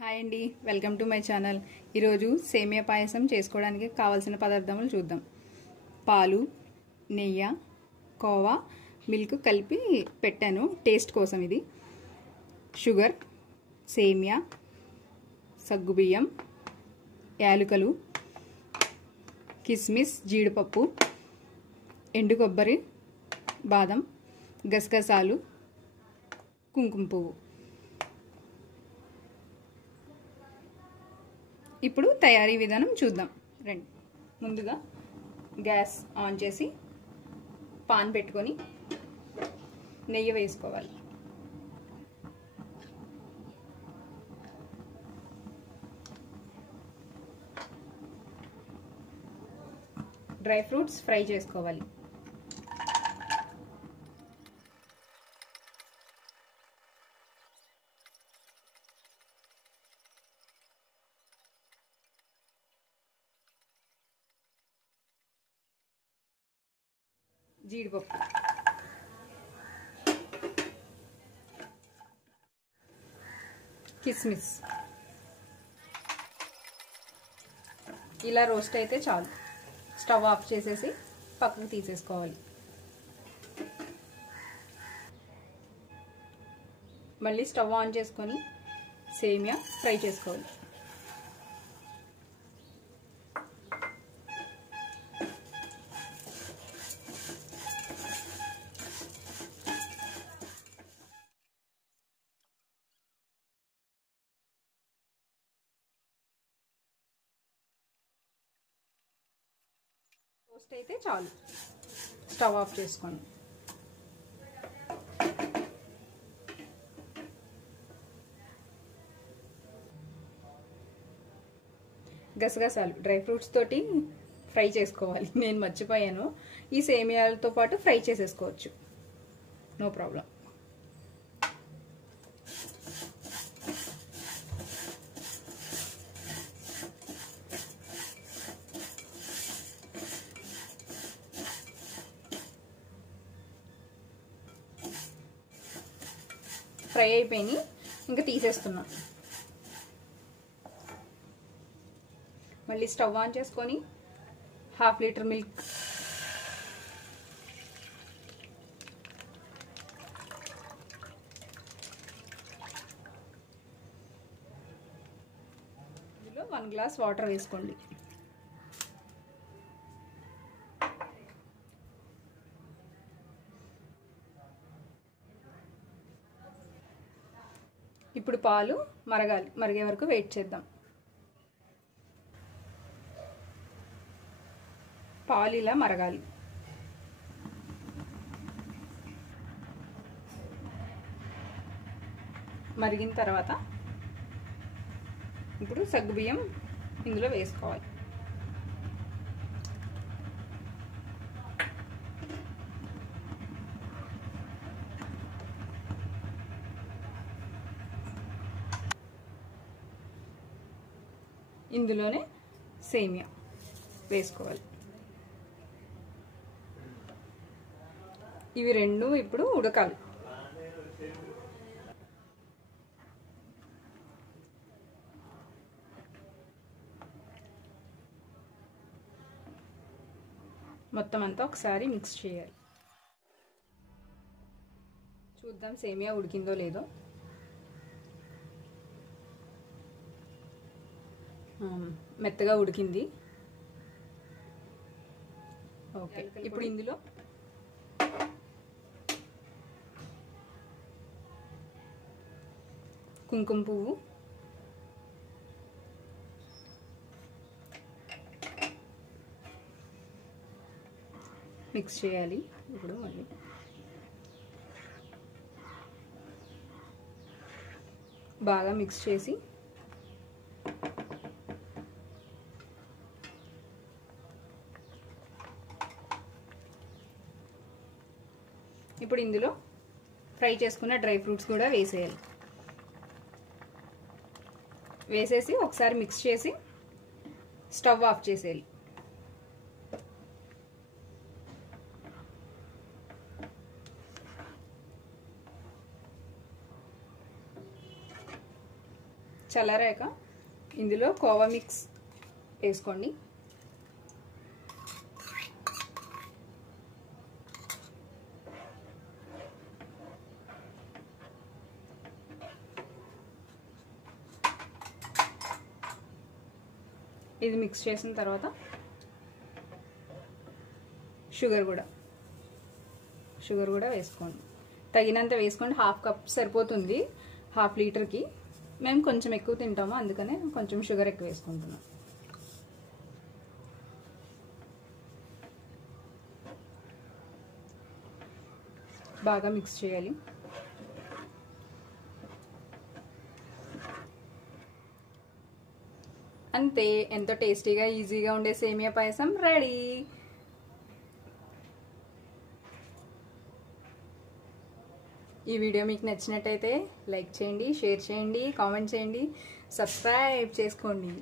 Hi అండి, welcome to my channel. ఈరోజు సేమియా పాయసం చేసుకోవడానికి కావాల్సిన పదార్థాలు చూద్దాం. పాలు, నెయ్యి, కోవా, మిల్క్ కలిపి పెట్టాను టేస్ట్ కోసం. ఇది షుగర్, సేమియా, సగ్గుబియ్యం, యాలకులు, కిస్మిస్, జీడిపప్పు, ఎండు కొబ్బరి, బాదం, గసగసాలు, కుంకుమ పువ్వు. ఇప్పుడు తయారీ విధానం చూద్దాం రండి. ముందుగా గ్యాస్ ఆన్ చేసి పాన్ పెట్టుకొని నెయ్యి వేసుకోవాలి. డ్రై ఫ్రూట్స్ ఫ్రై చేసుకోవాలి. జీడిపప్పు, కిస్మిస్ ఇలా రోస్ట్ అయితే చాలు. స్టవ్ ఆఫ్ చేసేసి పక్కకు తీసేసుకోవాలి. మళ్ళీ స్టవ్ ఆన్ చేసుకొని సేమియా ఫ్రై చేసుకోవాలి. రోస్ట్ అయితే చాలు. స్టవ్ ఆఫ్ చేసుకోండి. గసగసాలు డ్రై ఫ్రూట్స్ తోటి ఫ్రై చేసుకోవాలి. నేను మర్చిపోయాను. ఈ సేమియాలతో పాటు ఫ్రై చేసేసుకోవచ్చు, నో ప్రాబ్లం. ఫ్రై అయిపోయినాయి, ఇంకా తీసేస్తున్నా. మళ్ళీ స్టవ్ ఆన్ చేసుకొని ½ లీటర్ మిల్క్, ఇందులో 1 గ్లాస్ వాటర్ వేసుకోండి. ఇప్పుడు పాలు మరగాలి. మరిగే వరకు వెయిట్ చేద్దాం. పాలు ఇలా మరగాలి. మరిగిన తర్వాత ఇప్పుడు సగ్గుబియ్యం ఇందులో వేసుకోవాలి. ఇందులోనే సేమియా వేసుకోవాలి. ఇవి రెండు ఇప్పుడు ఉడకాలి. మొత్తం అంతా ఒకసారి మిక్స్ చేయాలి. చూద్దాం సేమియా ఉడికిందో లేదో. మెత్తగా ఉడికింది. ఓకే, ఇప్పుడు ఇందులో కుంకుమ పువ్వు, మిక్స్ చేయాలి. ఇప్పుడు మళ్ళీ బాగా మిక్స్ చేసి ఇప్పుడు ఇందులో ఫ్రై చేసుకున్న డ్రై ఫ్రూట్స్ కూడా వేసేయాలి. వేసేసి ఒకసారి మిక్స్ చేసి స్టవ్ ఆఫ్ చేసేయాలి. చల్లారాక ఇందులో కోవా మిక్స్ వేసుకోండి. ఇది మిక్స్ చేసిన తర్వాత షుగర్ కూడా వేసుకోండి. తగినంత వేసుకోండి. 1/2 కప్ సరిపోతుంది 1/2 లీటర్కి. మేము కొంచెం ఎక్కువ తింటాము, అందుకనే కొంచెం షుగర్ ఎక్కువ వేసుకుంటున్నాం. బాగా మిక్స్ చేయాలి. అంతే, ఎంతో టేస్టీగా ఈజీగా ఉండే సేమియా పాయసం రెడీ. ఈ వీడియో మీకు నచ్చినట్టయితే లైక్ చేయండి, షేర్ చేయండి, కామెంట్ చేయండి, సబ్స్క్రైబ్ చేసుకోండి.